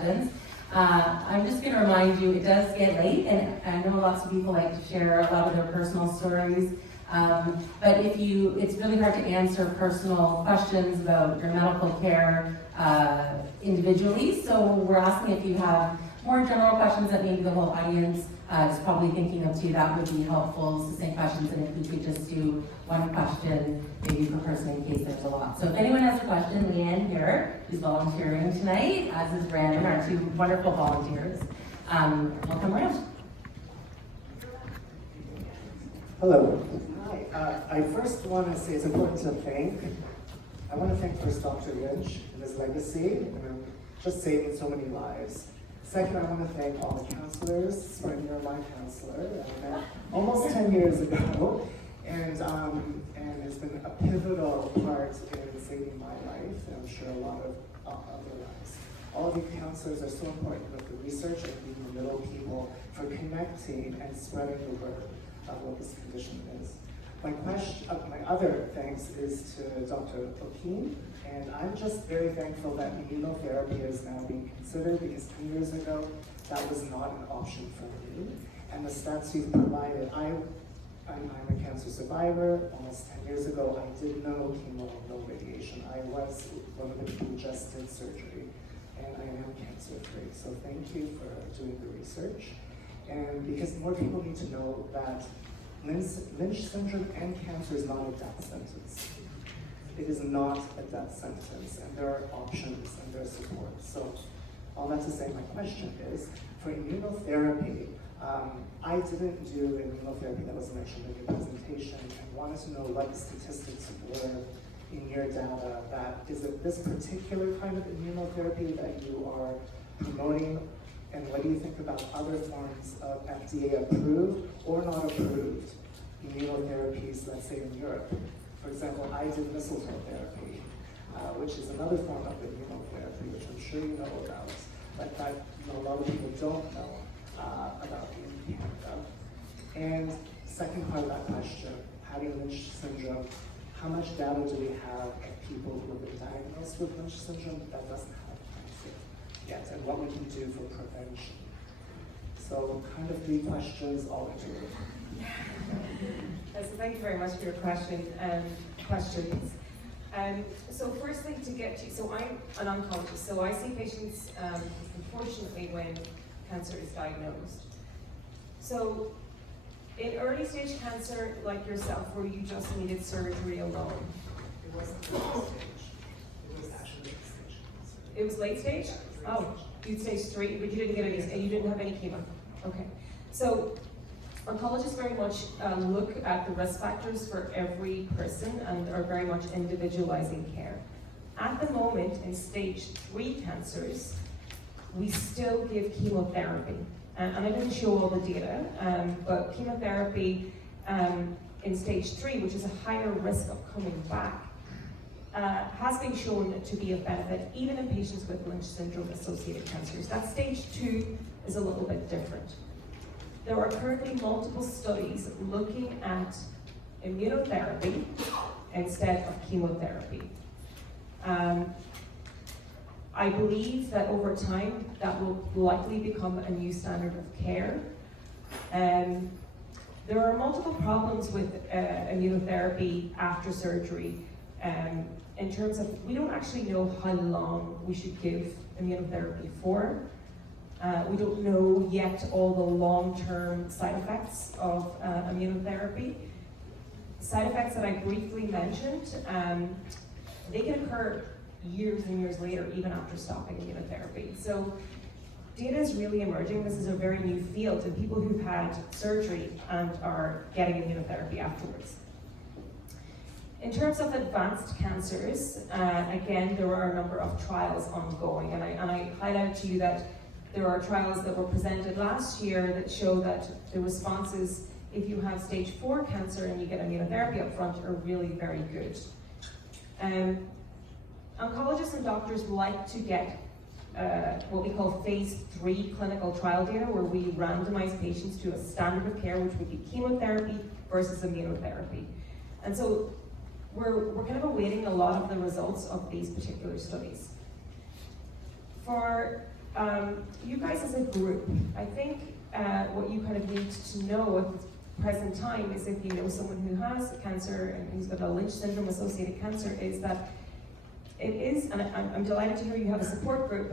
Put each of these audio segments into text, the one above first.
questions. I'm just going to remind you, it does get late, and I know lots of people like to share a lot of their personal stories. But it's really hard to answer personal questions about your medical care individually. So we're asking if you have more general questions that maybe the whole audience is probably thinking of too. That would be helpful, succinct questions, and if we could just do one question maybe per person in case there's a lot. So if anyone has a question, Leanne here, who's volunteering tonight, as is Brandon, our two wonderful volunteers. We'll come around. Hello. Hi. I first want to say it's important to thank. I want to thank first Dr. Lynch and his legacy, and just saving so many lives. Second, I want to thank all the counselors. You're my counselor. I met almost 10 years ago, and it's been a pivotal part in saving my life, and I'm sure a lot of other lives. All of you counselors are so important with the research and being the middle people for connecting and spreading the word of what this condition is. My other thanks is to Dr. Okeen, and I'm just very thankful that immunotherapy is now being considered, because 10 years ago, that was not an option for me. And the stats you've provided, I'm a cancer survivor. Almost 10 years ago, I did no chemo, no radiation. I was one of the people who just did surgery, and I am cancer-free. So thank you for doing the research. And because more people need to know that Lynch syndrome and cancer is not a death sentence. It is not a death sentence, and there are options and there are support. So all that to say, my question is, for immunotherapy, I didn't do immunotherapy that was mentioned in your presentation, and wanted to know what the statistics were in your data. That is it this particular kind of immunotherapy that you are promoting? And what do you think about other forms of FDA approved or not approved immunotherapies, let's say in Europe? For example, I did mistletoe therapy, which is another form of immunotherapy, which I'm sure you know about, but that a lot of people don't know about in Canada. And second part of that question, having Lynch syndrome, how much data do we have of people who have been diagnosed with Lynch syndrome that doesn't have cancer yet, and what we can do for prevention? So kind of 3 questions all into it. So thank you very much for your questions. So firstly, to get to, so I'm an oncologist, so I see patients, unfortunately, when cancer is diagnosed. So in early stage cancer, like yourself, where you just needed surgery alone. It wasn't late stage. It was actually late stage cancer. It was late stage? Yeah, it was late stage. You'd stage 3, but you didn't get any, you didn't have any chemo. Okay. So oncologists very much look at the risk factors for every person and are very much individualizing care. At the moment, in stage 3 cancers, we still give chemotherapy. And I didn't show all the data, but chemotherapy in stage 3, which is a higher risk of coming back, has been shown to be of benefit even in patients with Lynch syndrome associated cancers. That stage 2 is a little bit different. There are currently multiple studies looking at immunotherapy instead of chemotherapy. I believe that over time that will likely become a new standard of care. There are multiple problems with immunotherapy after surgery. In terms of, we don't actually know how long we should give immunotherapy for. We don't know yet all the long-term side effects of immunotherapy. Side effects that I briefly mentioned, they can occur years and years later, even after stopping immunotherapy. So data is really emerging. This is a very new field, and people who've had surgery and are getting immunotherapy afterwards. In terms of advanced cancers, again, there are a number of trials ongoing, and I highlight to you that there are trials that were presented last year that show that the responses, if you have stage 4 cancer and you get immunotherapy up front, are really very good. Oncologists and doctors like to get what we call phase 3 clinical trial data, where we randomize patients to a standard of care, which would be chemotherapy versus immunotherapy. And so we're kind of awaiting a lot of the results of these particular studies. For you guys as a group, I think what you kind of need to know at the present time is if you know someone who has cancer and who's got a Lynch syndrome associated cancer, is that it is, and I'm delighted to hear you have a support group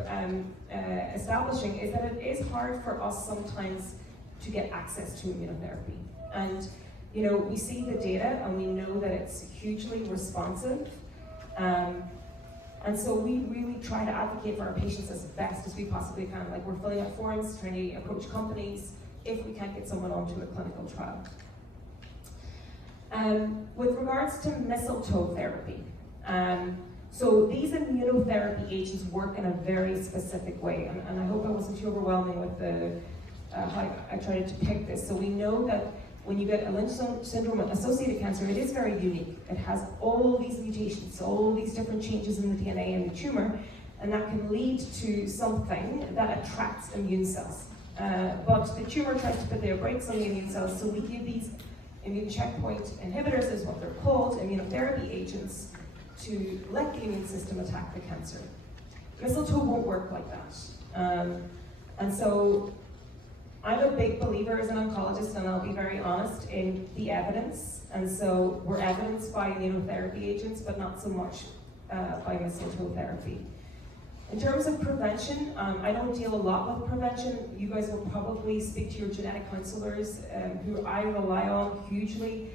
establishing, is that it is hard for us sometimes to get access to immunotherapy. And you know, we see the data and we know that it's hugely responsive. And so we really try to advocate for our patients as best as we possibly can. Like, we're filling out forms, trying to approach companies if we can't get someone onto a clinical trial. With regards to mistletoe therapy, so these immunotherapy agents work in a very specific way, and I hope I wasn't too overwhelming with the how I tried to depict this. So we know that when you get a Lynch syndrome associated cancer, it is very unique. It has all these mutations, all these different changes in the DNA in the tumor, and that can lead to something that attracts immune cells. But the tumor tries to put their brakes on the immune cells, so we give these immune checkpoint inhibitors, is what they're called, immunotherapy agents, to let the immune system attack the cancer. Mistletoe won't work like that. And so I'm a big believer as an oncologist, and I'll be very honest, in the evidence. And so we're evidenced by immunotherapy agents, but not so much by mistletoe therapy. In terms of prevention, I don't deal a lot with prevention. You guys will probably speak to your genetic counselors, who I rely on hugely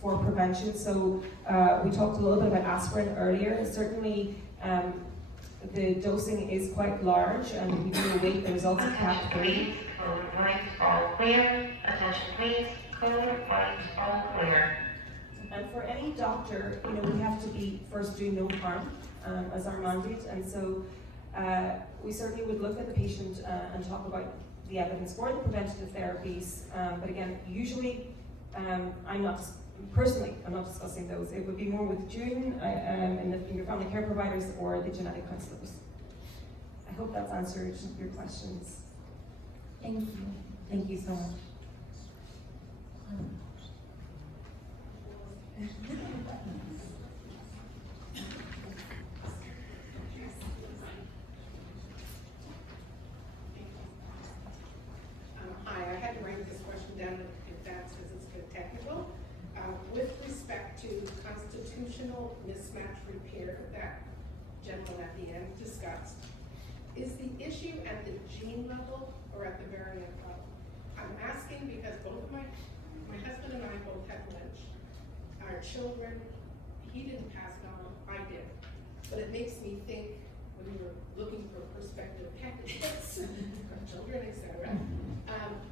for prevention. So we talked a little bit about aspirin earlier. Certainly, the dosing is quite large, and we do await the results of CAP 3. Code lights all clear. Attention please. Code lights all clear. And for any doctor, you know, we have to be first do no harm as our mandate, and so we certainly would look at the patient and talk about the evidence for the preventative therapies. But again, usually I'm not discussing those. It would be more with June in your family care providers or the genetic counselors. I hope that's answered your questions. Thank you. Thank you so much. Hi, I had to write this question down in advance because it's a bit technical. With respect to constitutional mismatch repair that gentleman at the end discussed, is the issue at the gene level or at the variant level? I'm asking because both my husband and I both had Lynch. Our children, he didn't pass it on, I did. But it makes me think, when we were looking for prospective candidates, for children, etc.,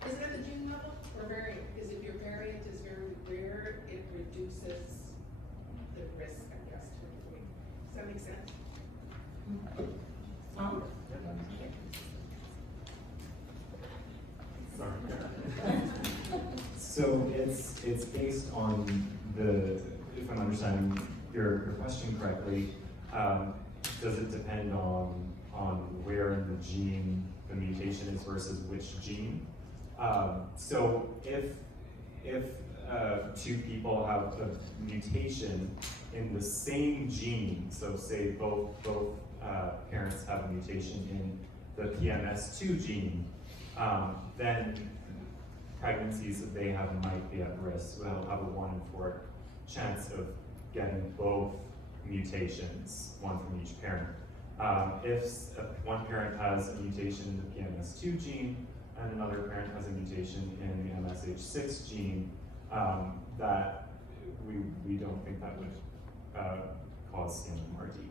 is it at the gene level or variant? Because if your variant is very rare, it reduces the risk, I guess, to a degree. Does that make sense? So it's based on the, if I'm understanding your question correctly, does it depend on where in the gene the mutation is versus which gene? So if two people have a mutation in the same gene, so say both parents have a mutation in the PMS2 gene, then pregnancies that they have might be at risk. So they'll have a 1 in 4 chance of getting both mutations, one from each parent. If one parent has a mutation in the PMS2 gene and another parent has a mutation in the MSH6 gene, that we don't think that would cause CMRD.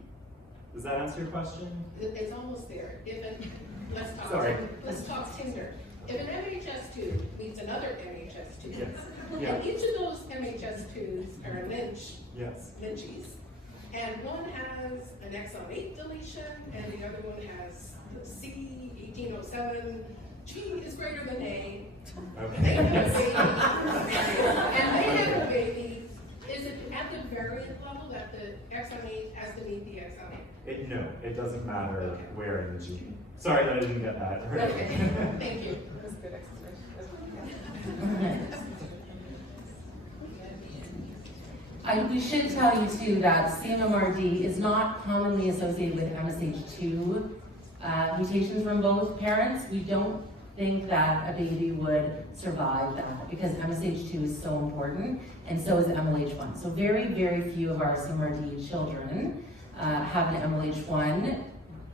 Does that answer your question? It's almost there. Sorry. Let's talk Tinder. If an MHS2 meets another MHS2, Yes. Yeah. and each of those MHS2s are Lynch, Yes. Lynchies, and one has an exon 8 deletion, and the other one has the C1807, G is greater than A, Okay. they have a baby, and they have a baby. Is it at the variant level that the exon 8 has to meet the exon 8? No, it doesn't matter where in the gene. Sorry that I didn't get that. Okay, thank you. That was a good explanation. We should tell you too that CMMRD is not commonly associated with MSH2 mutations from both parents, we don't think that a baby would survive that because MSH2 is so important, and so is MLH1. So very, very few of our CMRD children have an MLH1.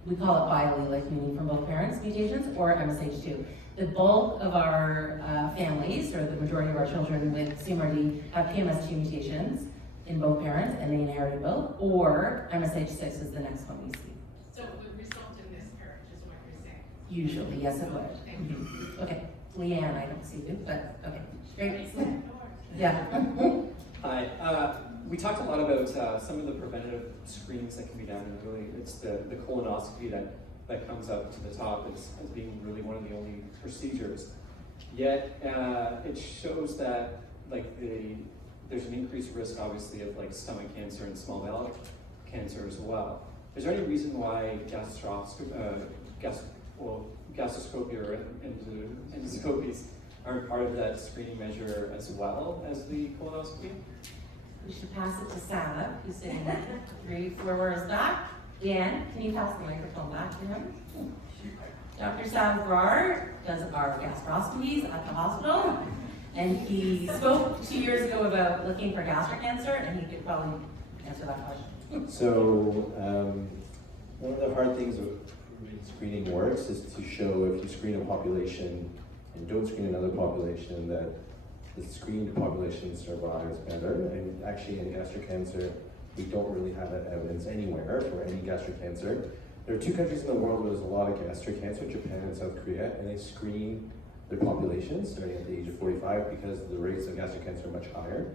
We call it biallelic, meaning from both parents mutations, or MSH2. The bulk of our families, or the majority of our children with CMRD, have PMS2 mutations in both parents, and they inherited both, or MSH6 is the next one we see. So it would result in miscarriage, is what you're saying? Usually, yes it would. Mhm. Okay, Leanne, I don't see you, but okay, great. Yeah. Hi. We talked a lot about some of the preventative screenings that can be done, and really it's the colonoscopy that comes up to the top as being really one of the only procedures. Yet it shows that there's an increased risk, obviously, of like stomach cancer and small bowel cancer as well. Is there any reason why gastroscopy or endoscopies aren't part of that screening measure as well as the colonoscopy? We should pass it to Sarah, who's sitting 3-4 rows back. Dan, can you pass the microphone back to him? Dr. Sam Brar does our gastroscopies at the hospital, and he spoke 2 years ago about looking for gastric cancer, and he could probably answer that question. So, one of the hard things of proving screening works is to show if you screen a population and don't screen another population that the screened population survives better. And actually in gastric cancer, we don't really have that evidence anywhere for any gastric cancer. There are 2 countries in the world where there's a lot of gastric cancer, Japan and South Korea, and they screen their populations starting at the age of 45 because the rates of gastric cancer are much higher.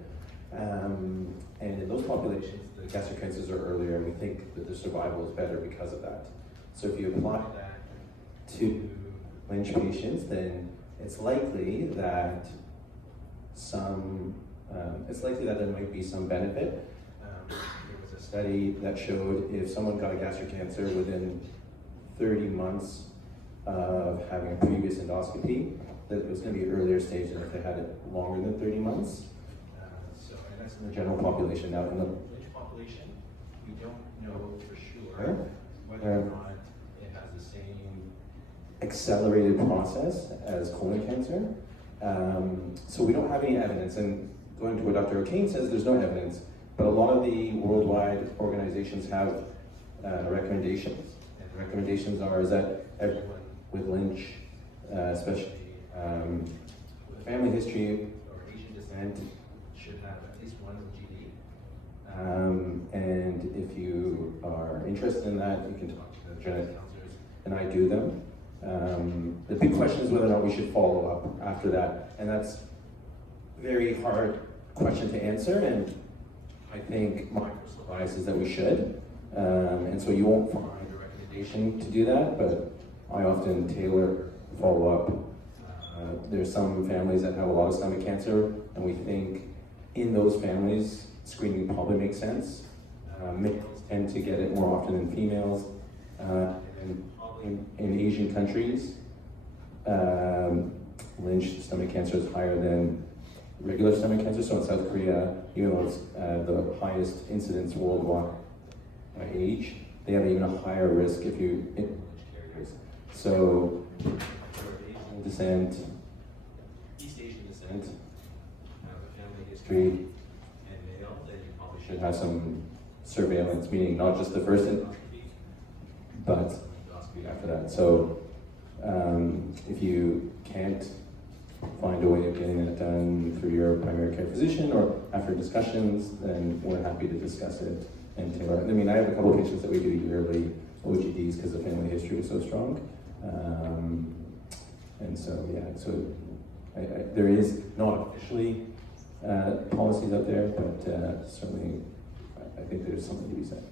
And in those populations, the gastric cancers are earlier, and we think that the survival is better because of that. So if you apply that to Lynch patients, then it's likely that there might be some benefit. There was a study that showed if someone got a gastric cancer within 30 months of having a previous endoscopy, that it was going to be an earlier stage than if they had it longer than 30 months. And that's in the general population. Now, in the Lynch population, we don't know for sure whether or not it has the same accelerated process as colon cancer. So we don't have any evidence, and going to what Dr. O'Kane says, there's no evidence, but a lot of the worldwide organizations have recommendations, and the recommendations are that everyone with Lynch, especially with a family history or Asian descent, should have at least one GD. And if you are interested in that, you can talk to the genetic counselors, and I do them. The big question is whether or not we should follow up after that, and that's a very hard question to answer, and I think my personal bias is that we should, and so you won't find a recommendation to do that, but I often tailor follow-up. There's some families that have a lot of stomach cancer, and we think in those families, screening probably makes sense. Males tend to get it more often than females, and in Asian countries, Lynch stomach cancer is higher than regular stomach cancer. So in South Korea, even though it's the highest incidence worldwide by age, they have even a higher risk if you Lynch carriers. So Asian descent, East Asian descent, have a family history, and male, then you probably should have some surveillance, meaning not just the first endoscopy, but after that. So if you can't find a way of getting that done through your primary care physician or after discussions, then we're happy to discuss it and tailor. I mean, I have a couple of patients that we do yearly OGDs because the family history is so strong. And so, yeah, so there is not officially policies out there, but certainly I think there's something to be said.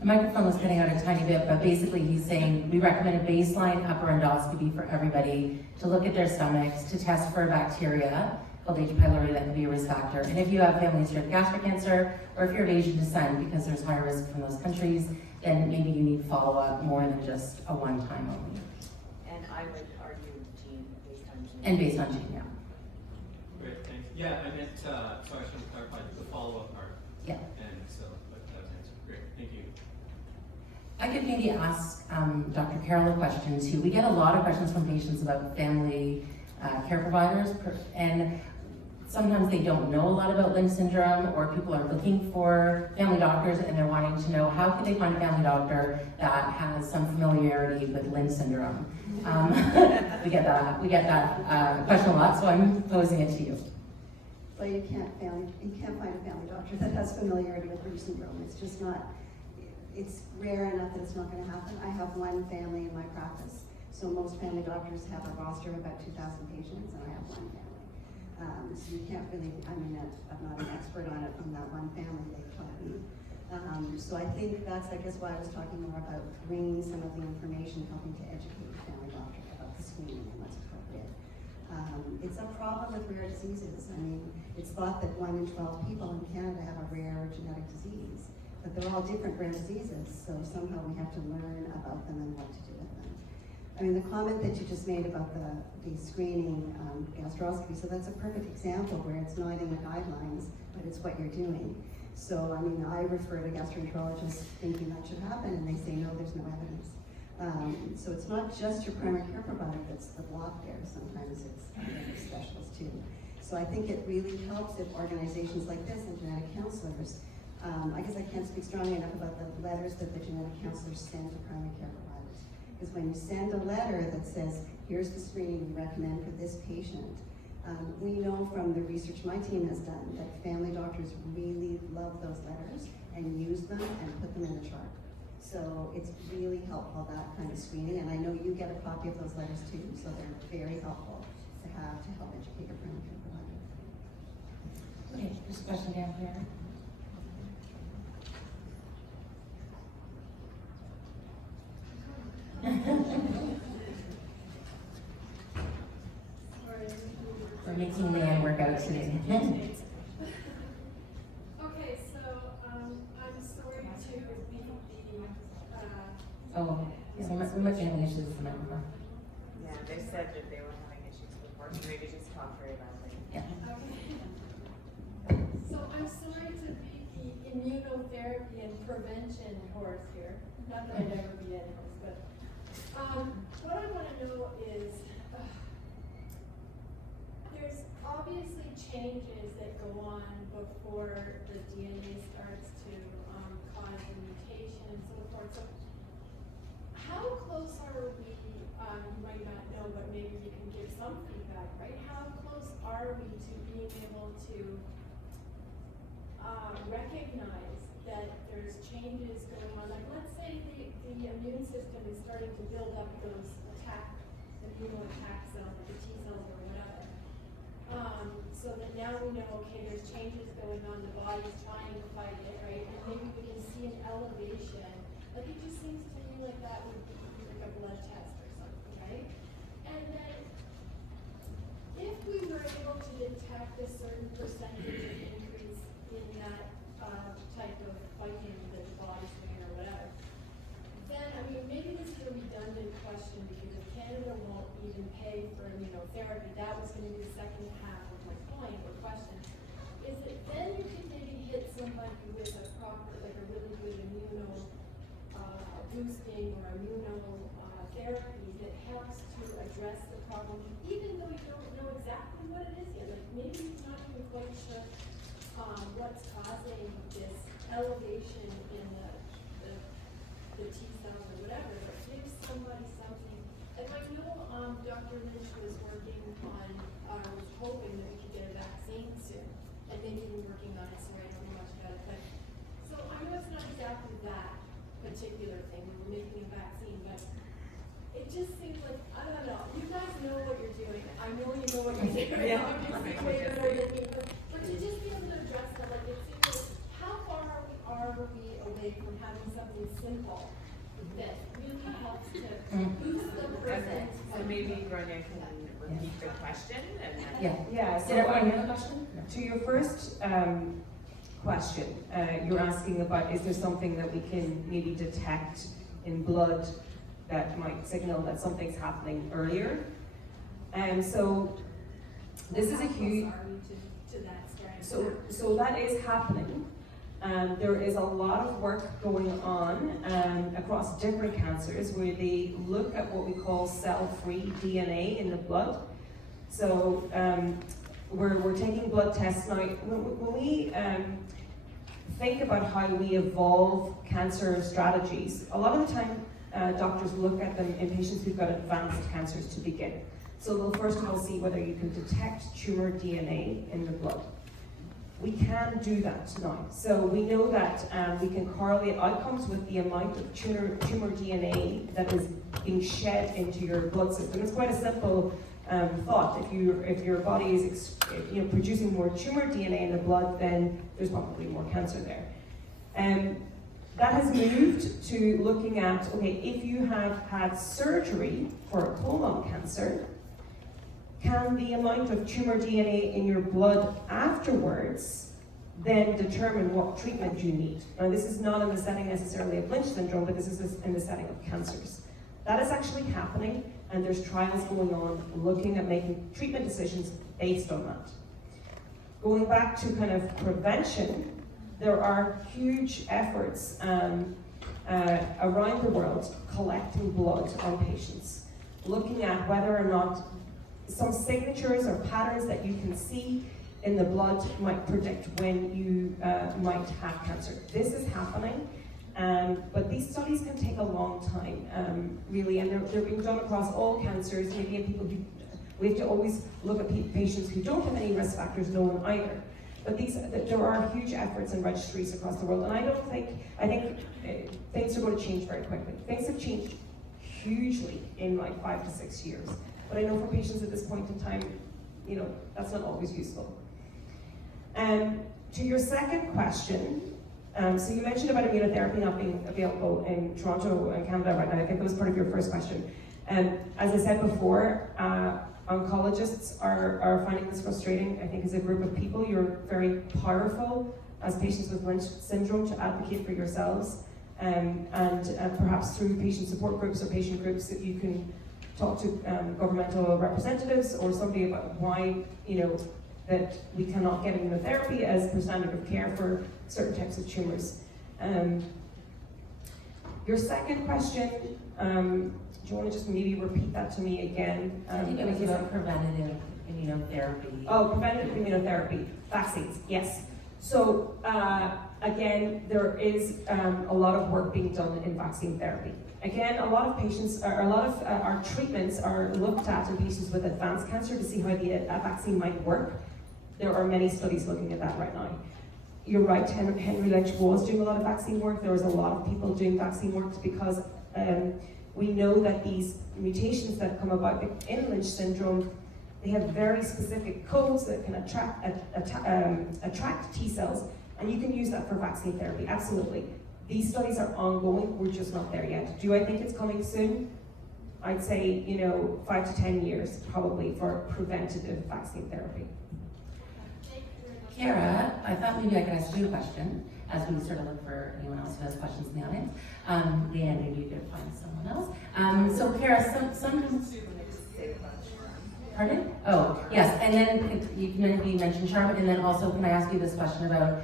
The microphone was cutting out a tiny bit, but basically he's saying we recommend a baseline upper endoscopy for everybody to look at their stomachs, to test for bacteria called H. pylori that can be a risk factor. And if you have family history of gastric cancer, or if you're of Asian descent, because there's higher risk from those countries, then maybe you need follow-up more than just a one-time only. And I would argue gene based on gene. And based on gene, yeah. Great, thanks. Yeah, I meant, so I just want to clarify the follow-up part. Yeah. And so, but that was answered. Great, thank you. I could maybe ask Dr. Carroll a question too. We get a lot of questions from patients about family care providers, and sometimes they don't know a lot about Lynch syndrome, or people are looking for family doctors and they're wanting to know how can they find a family doctor that has some familiarity with Lynch syndrome. We get that question a lot, so I'm posing it to you. Well, you can't find a family doctor that has familiarity with Lynch syndrome. It's just not. It's rare enough that it's not going to happen. I have one family in my practice, so most family doctors have a roster of about 2,000 patients, and I have one family. So you can't really, I'm not an expert on it from that one family, they taught me. So I think that's, I guess, why I was talking more about bringing some of the information, helping to educate the family doctor about the screening and what's appropriate. It's a problem with rare diseases. I mean, it's thought that 1 in 12 people in Canada have a rare genetic disease, but they're all different rare diseases, so somehow we have to learn about them and what to do with them. I mean, the comment that you just made about the screening gastroscopy, so that's a perfect example where it's not in the guidelines, but it's what you're doing. So, I mean, I refer to gastroenterologists thinking that should happen, and they say, no, there's no evidence. So it's not just your primary care provider that's the block there. Sometimes it's other specialists too. So I think it really helps if organizations like this and genetic counselors, I guess I can't speak strongly enough about the letters that the genetic counselors send to primary care providers. Because when you send a letter that says, here's the screening we recommend for this patient, we know from the research my team has done that family doctors really love those letters and use them and put them in the chart. So it's really helpful, that kind of screening, and I know you get a copy of those letters too, so they're very helpful to have to help educate your primary care provider. Okay, there's a question down here. We're making Leanne work out today. Okay, so I'm sorry to repeat Oh, yeah, we might be having issues with the microphone. Yeah, they said that they were having issues before, so maybe just talk very loudly. Yeah. Okay. So I'm sorry to beat the immunotherapy and prevention horse here. Not that I'd ever be any horse, but what I want to know is there's obviously changes that go on before the DNA starts to cause a mutation and so forth. So how close are we, you might not know, but maybe you can give some feedback, right? How close are we to being able to recognize that there's changes going on? Like, let's say the immune system is starting to build up those immune attack cells, like the T cells or whatever. So that now we know, okay, there's changes going on, the body's trying to fight it, right? And maybe we can see an elevation. Like, it just seems to me like that would be like a blood test or something, right? And then, if we were able to detect a certain percentage of increase in that type of fighting that the body's doing or whatever, then, I mean, maybe this is a redundant question because if Canada won't even pay for immunotherapy, that was going to be the second half of my point or question, is that then you could maybe hit somebody with a proper, like a really good boosting or immunotherapy that helps to address the problem, even though you don't know exactly what it is yet. Like, maybe you're not even quite sure what's causing this elevation in the T cells or whatever, but give somebody something. And I know Dr. Lynch was working on, was hoping that we could get a vaccine soon, and maybe we're working on it, so I don't know much about it. But so I know it's not exactly that particular thing, we were making a vaccine, but it just seems like, I don't know, you guys know what you're doing. I know you know what you're doing. Yeah. Obviously, what you're doing, but to just be able to address that, like, it seems like, how far are we away from having something simple that really helps to boost the person? So maybe Grania can repeat the question and then. Yeah. Yeah, Did so everyone hear the question? to your first question, you're asking about, is there something that we can maybe detect in blood that might signal that something's happening earlier? And so this is a huge, How close are we to that starting? so that is happening. There is a lot of work going on across different cancers where they look at what we call cell-free DNA in the blood. So we're taking blood tests now. When we think about how we evolve cancer strategies, a lot of the time doctors look at them in patients who've got advanced cancers to begin. So they'll first of all see whether you can detect tumor DNA in the blood. We can do that now. So we know that we can correlate outcomes with the amount of tumor DNA that is being shed into your blood system. It's quite a simple thought. If your body is producing more tumor DNA in the blood, then there's probably more cancer there. That has moved to looking at, okay, if you have had surgery for a colon cancer, can the amount of tumor DNA in your blood afterwards then determine what treatment you need? Now, this is not in the setting necessarily of Lynch syndrome, but this is in the setting of cancers. That is actually happening, and there's trials going on looking at making treatment decisions based on that. Going back to kind of prevention, there are huge efforts around the world collecting blood on patients, looking at whether or not some signatures or patterns that you can see in the blood might predict when you might have cancer. This is happening, but these studies can take a long time, really, and they're being done across all cancers, maybe in people who, we have to always look at patients who don't have any risk factors known either. But there are huge efforts and registries across the world, and I think things are going to change very quickly. Things have changed hugely in like 5 to 6 years. But I know for patients at this point in time, that's not always useful. To your second question, so you mentioned about immunotherapy not being available in Toronto and Canada right now. I think that was part of your first question. As I said before, oncologists are finding this frustrating. I think as a group of people, you're very powerful as patients with Lynch syndrome to advocate for yourselves, and perhaps through patient support groups or patient groups that you can talk to governmental representatives or somebody about why, that we cannot get immunotherapy as per standard of care for certain types of tumors. Your second question, do you want to just maybe repeat that to me again? I think it was about preventative immunotherapy. Oh, preventative immunotherapy, vaccines, yes. So again, there is a lot of work being done in vaccine therapy. Again, a lot of patients, or a lot of our treatments are looked at in patients with advanced cancer to see how the vaccine might work. There are many studies looking at that right now. You're right, Henry Lynch was doing a lot of vaccine work. There was a lot of people doing vaccine work because we know that these mutations that come about in Lynch syndrome, they have very specific codes that can attract T cells, and you can use that for vaccine therapy, absolutely. These studies are ongoing, we're just not there yet. Do I think it's coming soon? I'd say, 5 to 10 years probably for preventative vaccine therapy. Kara, I thought maybe I could ask you a question as we sort of look for anyone else who has questions in the audience. Leanne, maybe you could find someone else. So Kara, sometimes... Pardon? Oh, yes, and then you mentioned Charlotte, and then also can I ask you this question about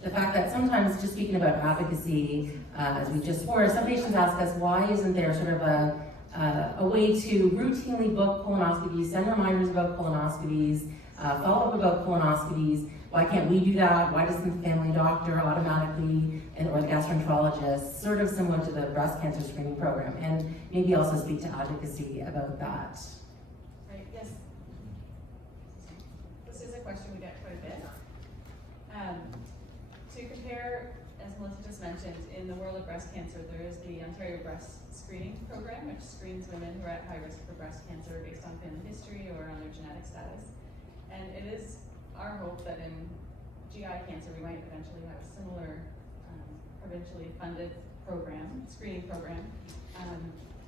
the fact that sometimes, just speaking about advocacy, as we just were, some patients ask us, why isn't there sort of a way to routinely book colonoscopies, send reminders about colonoscopies, follow up about colonoscopies? Why can't we do that? Why doesn't the family doctor automatically, or the gastroenterologist, sort of similar to the breast cancer screening program? And maybe also speak to advocacy about that. Right, yes. This is a question we get quite a bit. To compare, as Melissa just mentioned, in the world of breast cancer, there is the Ontario Breast Screening Program, which screens women who are at high risk for breast cancer based on family history or on their genetic status. And it is our hope that in GI cancer, we might eventually have a similar provincially funded program, screening program.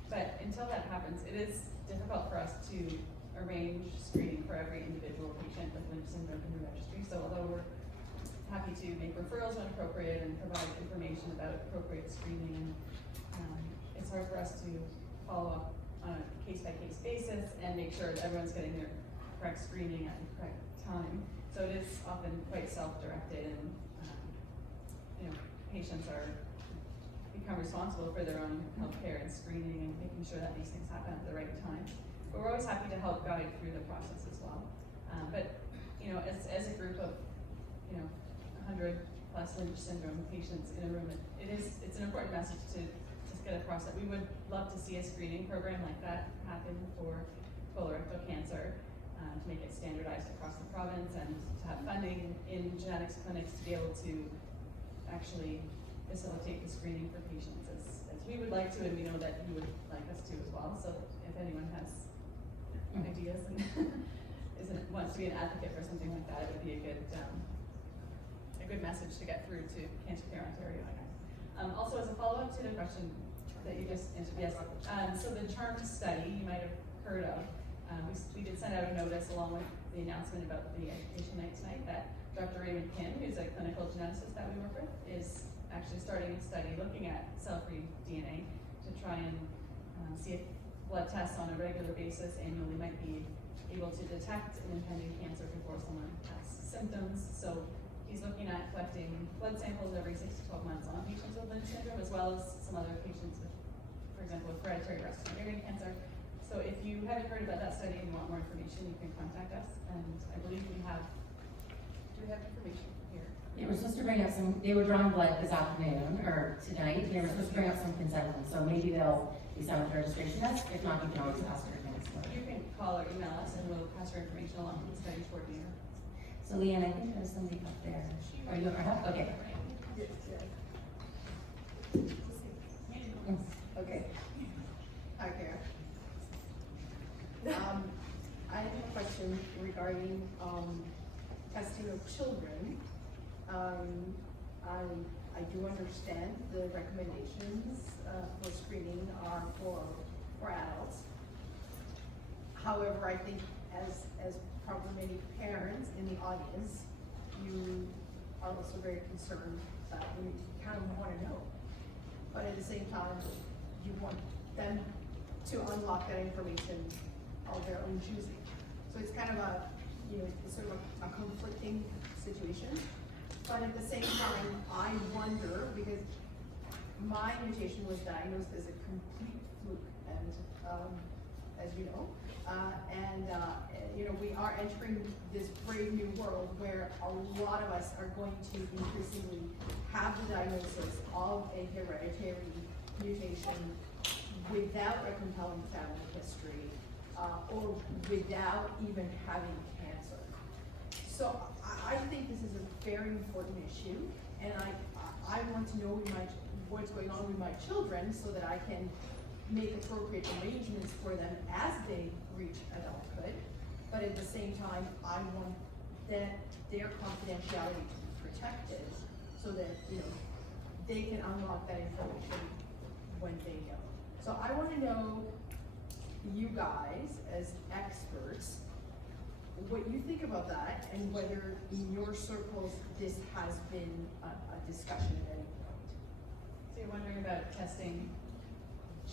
But until that happens, it is difficult for us to arrange screening for every individual patient with Lynch syndrome in the registry. So although we're happy to make referrals when appropriate and provide information about appropriate screening, it's hard for us to follow up on a case-by-case basis and make sure that everyone's getting their correct screening at the correct time. So it is often quite self-directed, and patients become responsible for their own healthcare and screening and making sure that these things happen at the right time. But we're always happy to help guide through the process as well. But as a group of 100 plus Lynch syndrome patients in a room, it's an important message to get across that we would love to see a screening program like that happen for colorectal cancer, to make it standardized across the province, and to have funding in genetics clinics to be able to actually facilitate the screening for patients as we would like to, and we know that you would like us to as well. So if anyone has ideas and wants to be an advocate for something like that, it would be a good message to get through to Cancer Care Ontario, I guess. Also, as a follow-up to the question that you just answered, yes. So the CHARM study you might have heard of, we did send out a notice along with the announcement about the education night tonight that Dr. Raymond Kim, who's a clinical geneticist that we work with, is actually starting a study looking at cell-free DNA to try and see if blood tests on a regular basis annually might be able to detect an impending cancer before someone has symptoms. So he's looking at collecting blood samples every 6 to 12 months on patients with Lynch syndrome, as well as some other patients with, for example, with hereditary breast and ovarian cancer. So if you haven't heard about that study and you want more information, you can contact us. And I believe do we have information here? They were supposed to bring up they were drawing blood this afternoon, or tonight. They were supposed to bring up some consent forms, so maybe they'll be sent with the registration desk. If not, you can always ask her again. You can call or email us and we'll pass your information along to the study coordinator. So Leanne, I think there's somebody up there. Are you up? Okay. Okay. Hi, Kara. I have a question regarding testing of children. I do understand the recommendations for screening are for adults. However, I think as probably many parents in the audience, you are also very concerned that you kind of want to know. But at the same time, you want them to unlock that information of their own choosing. So it's kind of it's sort of a conflicting situation. But at the same time, I wonder, because my mutation was diagnosed as a complete fluke, and as you know, we are entering this brave new world where a lot of us are going to increasingly have the diagnosis of a hereditary mutation without a compelling family history, or without even having cancer. So I think this is a very important issue, and I want to know what's going on with my children so that I can make appropriate arrangements for them as they reach adulthood. But at the same time, I want their confidentiality to be protected so that they can unlock that information when they know. So I want to know, you guys as experts, what you think about that, and whether in your circles this has been a discussion at any point. So you're wondering about testing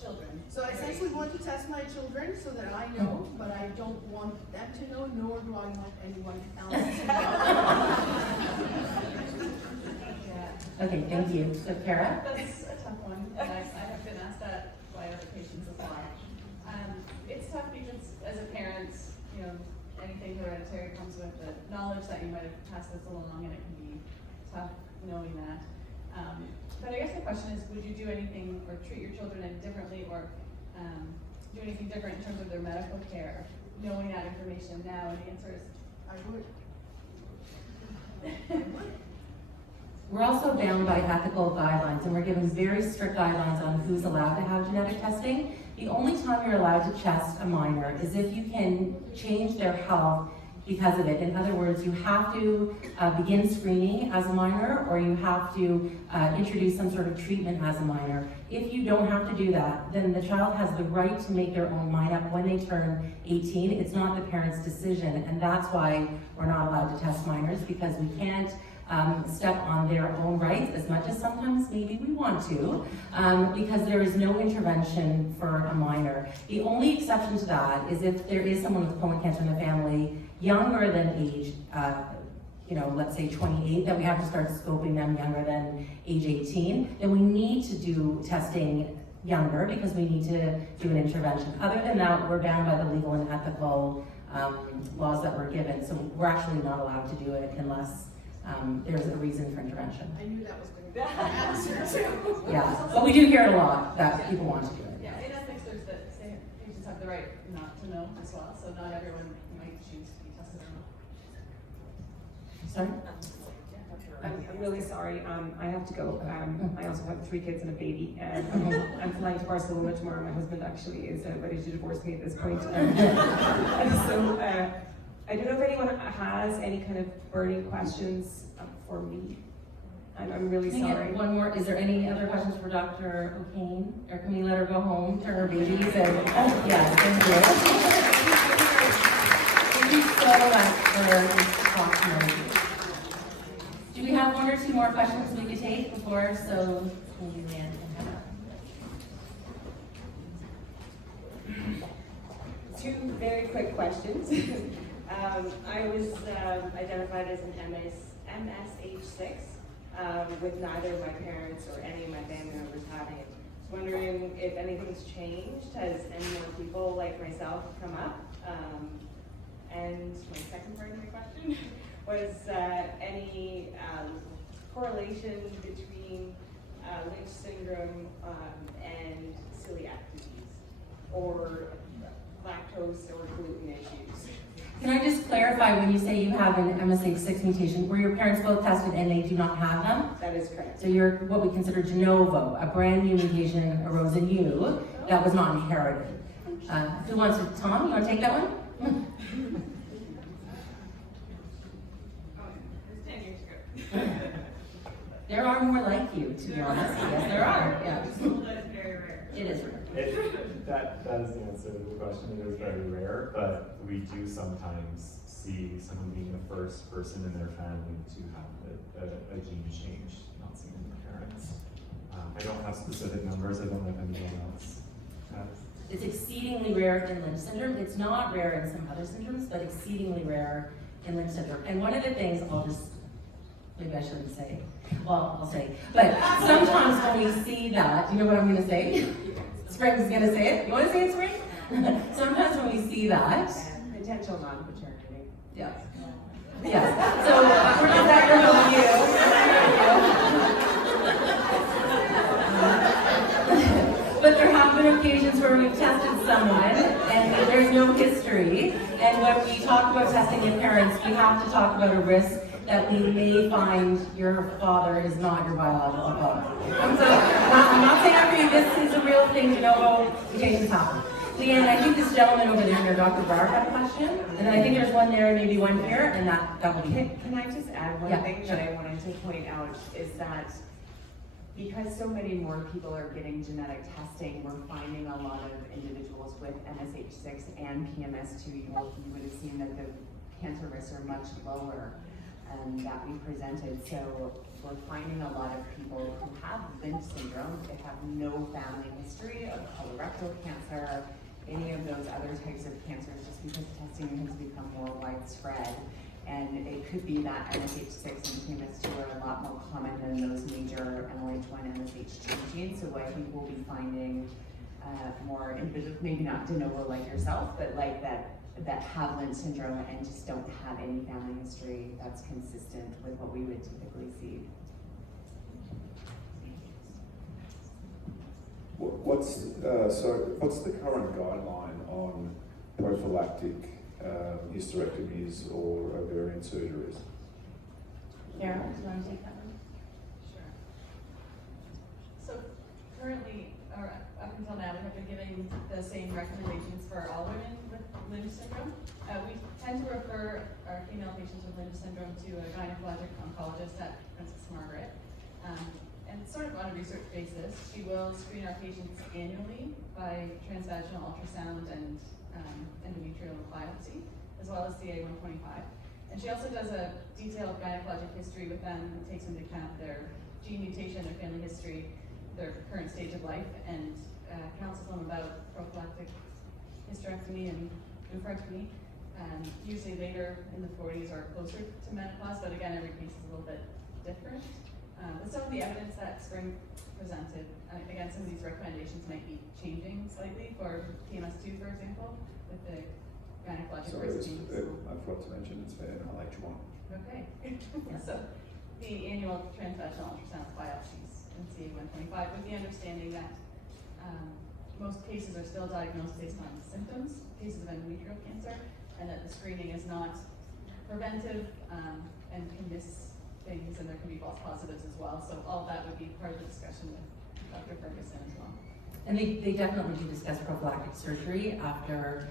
children? So I essentially want to test my children so that I know, but I don't want them to know, nor do I want anyone else to know. Yeah. Okay, thank you. So Kara? That's a tough one. I have been asked that by other patients as well. It's tough because as a parent, anything hereditary comes with the knowledge that you might have passed this along, and it can be tough knowing that. But I guess the question is, would you do anything or treat your children any differently, or do anything different in terms of their medical care, knowing that information now? And the answer is, I would. We're also bound by ethical guidelines, and we're given very strict guidelines on who's allowed to have genetic testing. The only time you're allowed to test a minor is if you can change their health because of it. In other words, you have to begin screening as a minor, or you have to introduce some sort of treatment as a minor. If you don't have to do that, then the child has the right to make their own mind up when they turn 18. It's not the parent's decision, and that's why we're not allowed to test minors, because we can't step on their own rights as much as sometimes maybe we want to, because there is no intervention for a minor. The only exception to that is if there is someone with colon cancer in the family younger than age let's say 28, that we have to start scoping them younger than age 18, then we need to do testing younger because we need to do an intervention. Other than that, we're bound by the legal and ethical laws that we're given, so we're actually not allowed to do it unless there's a reason for intervention. I knew that was going to be the answer too. Yeah, but we do hear it a lot that people want to do it. Yeah, in ethics, there's that say patients have the right not to know as well, so not everyone might choose to be tested or not. Sorry? I'm really sorry. I have to go. I also have 3 kids and a baby, and I'm flying to Barcelona tomorrow. My husband actually is ready to divorce me at this point. So I don't know if anyone has any kind of burning questions for me. I'm really Can I get sorry. one more? Is there any other questions for Dr. O'Kane? Or can we let her go home to her babies? And yes, thank you. Thank you so much for talking to me. Do we have 1 or 2 more questions we could take before so Leanne can have? 2 very quick questions. I was identified as an MSH6 with neither of my parents or any of my family members having it. Wondering if anything's changed. Has any more people like myself come up? And my second part of my question was any correlation between Lynch syndrome and celiac disease or lactose or gluten issues. Can I just clarify, when you say you have an MSH6 mutation, were your parents both tested and they do not have them? That is correct. So you're what we consider de novo, a brand new mutation arose in you that was not inherited. Who wants to, Tom, you want to take that one? There are more like you, to be honest. Yes, there are. Yeah. It is rare. That is the answer to the question. It is very rare, but we do sometimes see someone being the first person in their family to have a gene change not seen in their parents. I don't have specific numbers. I don't know if anyone else has. It's exceedingly rare in Lynch syndrome. It's not rare in some other syndromes, but exceedingly rare in Lynch syndrome. And one of the things maybe I shouldn't say. Well, I'll say. But sometimes when we see that, do you know what I'm going to say? Spring's going to say it. You want to say it, Spring? Sometimes when we see that. Potential non-paternity. Yeah. Yes. So we're not that critical of you. But there have been occasions where we've tested someone and there's no history. And when we talk about testing in parents, we have to talk about a risk that we may find your father is not your biological father. And so I'm not saying after you, this is a real thing, mutations happen. Leanne, I think this gentleman over there near Dr. Barr had a question, and then I think there's one there, maybe one here, and that will be it. Can I just add one thing that I wanted to point out is that because so many more people are getting genetic testing, we're finding a lot of individuals with MSH6 and PMS2. You would have seen that the cancer risks are much lower that we presented. So we're finding a lot of people who have Lynch syndrome that have no family history of colorectal cancer, any of those other types of cancers, just because testing has become more widespread. And it could be that MSH6 and PMS2 are a lot more common than those major MLH1 MSH2 genes. So I think we'll be finding more individuals, maybe not de novo like yourself, but like that have Lynch syndrome and just don't have any family history that's consistent with what we would typically see. What's the current guideline on prophylactic hysterectomies or ovarian surgeries? Sarah, do you want to take that one? Sure. So currently, or up until now, we have been giving the same recommendations for all women with Lynch syndrome. We tend to refer our female patients with Lynch syndrome to a gynecologic oncologist at Princess Margaret. And sort of on a research basis, she will screen our patients annually by transvaginal ultrasound and endometrial biopsy, as well as CA-125. And she also does a detailed gynecologic history with them and takes into account their gene mutation, their family history, their current stage of life, and counsels them about prophylactic hysterectomy and nephrectomy. usually later in the 40s or closer to menopause, but again, every case is a little bit different. But some of the evidence that Spring presented, again, some of these recommendations might be changing slightly for PMS2, for example, with the gynecologic Sorry, risk being I forgot to mention it's for NLH1. Okay. So the annual transvaginal ultrasound biopsies in CA125 with the understanding that most cases are still diagnosed based on symptoms, cases of endometrial cancer, and that the screening is not preventive and can miss things, and there can be false positives as well. So all that would be part of the discussion with Dr. Ferguson as well. And they definitely do discuss prophylactic surgery after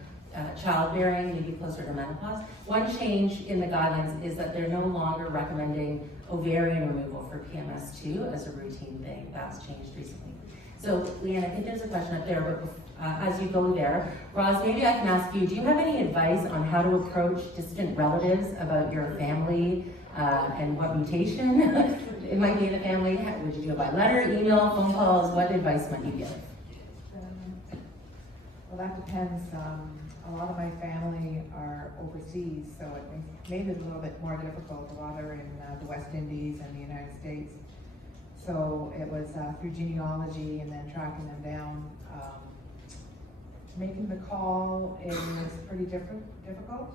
childbearing, maybe closer to menopause. One change in the guidelines is that they're no longer recommending ovarian removal for PMS2 as a routine thing. That's changed recently. So, Leanne, I think there's a question up there, but as you go there, Roz, maybe I can ask you, do you have any advice on how to approach distant relatives about your family and what mutation it might be in the family? Would you do it by letter, email, phone calls? What advice might you give? Well, that depends. A lot of my family are overseas, so it made it a little bit more difficult. A lot are in the West Indies and the United States. So it was through genealogy and then tracking them down. Making the call is pretty difficult.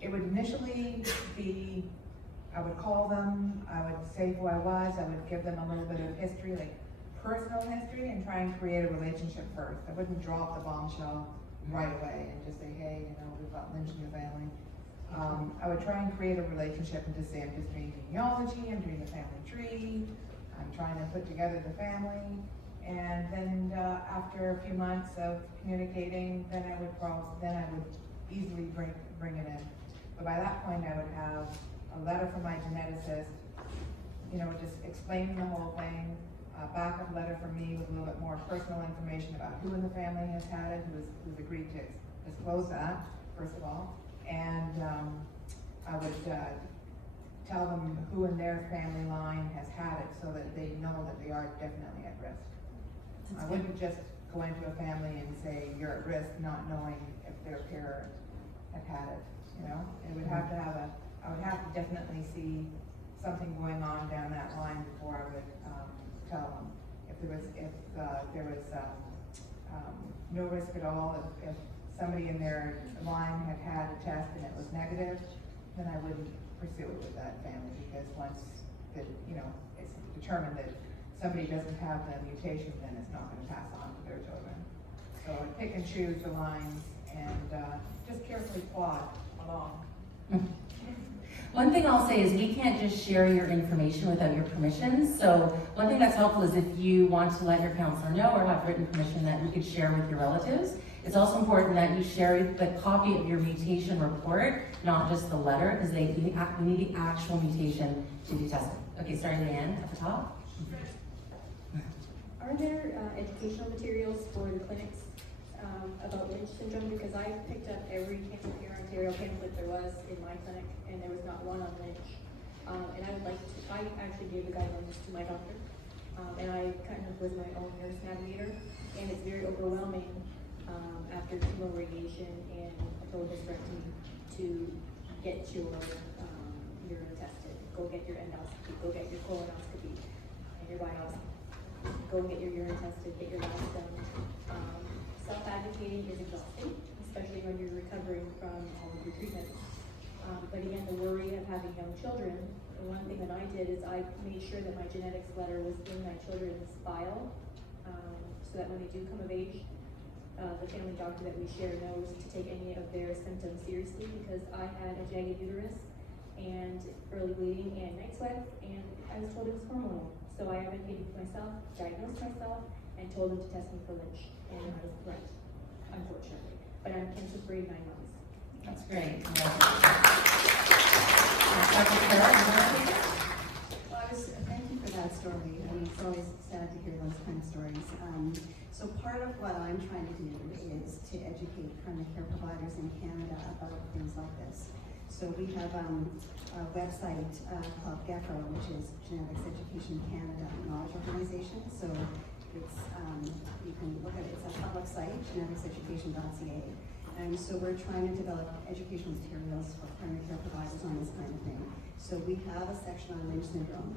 It would initially be, I would call them, I would say who I was, I would give them a little bit of history, like personal history, and try and create a relationship first. I wouldn't drop the bombshell right away and just say, hey, we've got Lynch in your family. I would try and create a relationship and just say, I'm just doing genealogy, I'm doing the family tree, I'm trying to put together the family. And then after a few months of communicating, then I would easily bring it in. But by that point, I would have a letter from my geneticist, just explaining the whole thing, a backup letter from me with a little bit more personal information about who in the family has had it, who's agreed to disclose that, first of all. And I would tell them who in their family line has had it so that they know that they are definitely at risk. I wouldn't just go into a family and say, you're at risk, not knowing if their parent had it, It would have to I would have to definitely see something going on down that line before I would tell them. If there was no risk at all, if somebody in their line had a test and it was negative, then I wouldn't pursue it with that family, because once it's determined that somebody doesn't have the mutation, then it's not going to pass on to their children. So I'd pick and choose the lines and just carefully plod along. One thing I'll say is we can't just share your information without your permission. So one thing that's helpful is if you want to let your counselor know or have written permission that you could share with your relatives. It's also important that you share the copy of your mutation report, not just the letter, because we need the actual mutation to be tested. Okay, starting Leanne at the top. Are there educational materials for the clinics about Lynch syndrome? Because I picked up every Cancer Care Ontario pamphlet there was in my clinic, and there was not one on Lynch. And I would like to, I actually gave the guidelines to my doctor, and I kind of was my own nurse navigator, and it's very overwhelming after chemo radiation and a total hysterectomy to get your urine tested, go get your endoscopy, go get your colonoscopy, and your biopsy. Go and get your urine tested, get your labs done. Self-advocating is exhausting, especially when you're recovering from all of your treatments. But again, the worry of having young children, the one thing that I did is I made sure that my genetics letter was in my children's file, so that when they do come of age, the family doctor that we share knows to take any of their symptoms seriously, because I had a jagged uterus and early bleeding and night sweats, and I was told it was hormonal. So I advocated for myself, diagnosed myself, and told them to test me for Lynch. And I was correct, unfortunately. But I'm cancer-free 9 months. That's great. Thank you for that story. It's always sad to hear those kind of stories. So part of what I'm trying to do is to educate primary care providers in Canada about things like this. So we have a website called GECO, which is Genetics Education Canada Knowledge Organization. So it's you can look at it. It's a public site, geneticseducation.ca, And so we're trying to develop educational materials for primary care providers on this kind of thing. So we have a section on Lynch syndrome,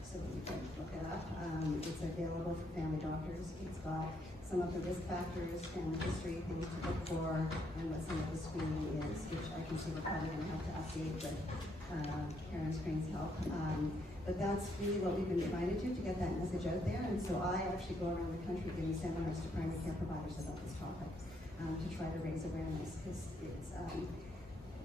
so you can look it up. It's available for family doctors. It's got some of the risk factors, family history, things to look for, and what some of the screening is, which I can see we're probably going to have to update with Karen Spring's help. But that's really what we've been trying to do to get that message out there. And so I actually go around the country giving seminars to primary care providers about this topic to try to raise awareness, because it's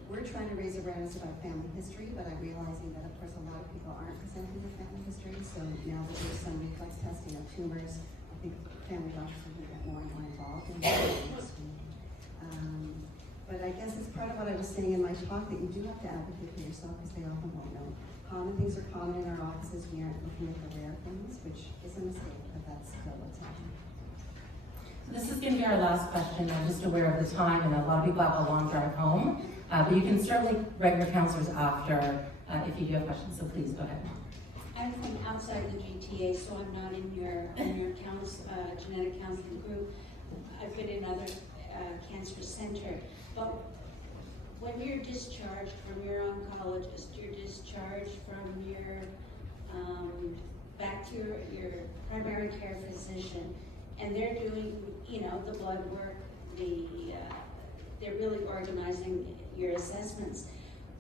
we're trying to raise awareness about family history, but I'm realizing that, of course, a lot of people aren't presenting with family history. So now that there's some reflex testing of tumors, I think family doctors are going to get more and more involved in this. But I guess it's part of what I was saying in my talk, that you do have to advocate for yourself, because they often won't know. Common things are common in our offices. We aren't looking at the rare things, which is a mistake, but that's still what's happening. So this is going to be our last question. I'm just aware of the time, and a lot of people have a long drive home. But you can certainly write your counselors after if you do have questions, so please go ahead. I'm from outside the GTA, so I'm not in your genetic counseling group. I've been in other cancer center. But when you're discharged from your oncologist, you're discharged from your back to your primary care physician, and they're doing, the blood work, they're really organizing your assessments.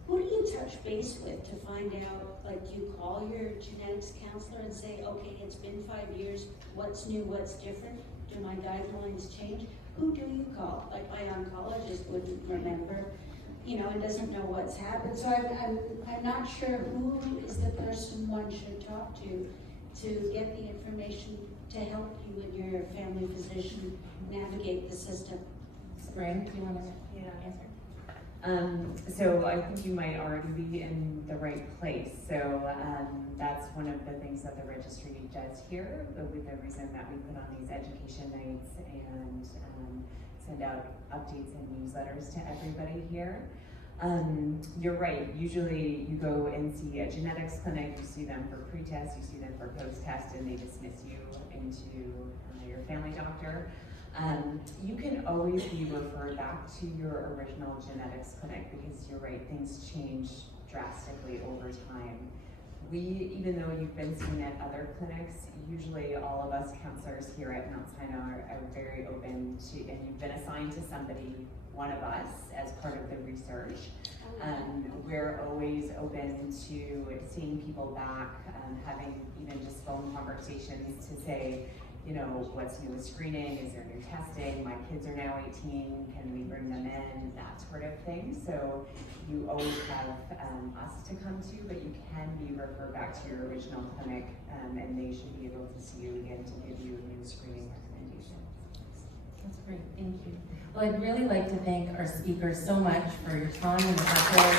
Who do you touch base with to find out, like, do you call your genetics counselor and say, okay, it's been 5 years, what's new, what's different? Do my guidelines change? Who do you call? Like, my oncologist wouldn't remember, and doesn't know what's happened. So I'm not sure who is the person one should talk to get the information to help you and your family physician navigate the system. Spring, do you want to answer? So I think you might already be in the right place. So that's one of the things that the registry does here, with the reason that we put on these education nights and send out updates and newsletters to everybody here. You're right, usually you go and see a genetics clinic, you see them for pre-test, you see them for post-test, and they dismiss you into your family doctor. You can always be referred back to your original genetics clinic, because you're right, things change drastically over time. Even though you've been seen at other clinics, usually all of us counselors here at Mount Sinai are very open to, and you've been assigned to somebody, one of us, as part of the research. We're always open to seeing people back, having even just phone conversations to say, what's new with screening? Is there new testing? My kids are now 18. Can we bring them in? That sort of thing. So you always have us to come to, but you can be referred back to your original clinic, and they should be able to see you again to give you a new screening recommendation. That's great, thank you. Well, I'd really like to thank our speakers so much for your time and effort.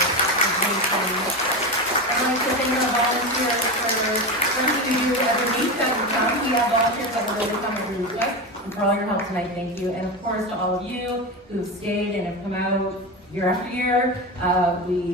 I'd like to thank our volunteers for everything you do every week that you come. We have volunteers that will really come every week, and for all your help tonight, thank you. And of course, to all of you who've stayed and have come out year after year, we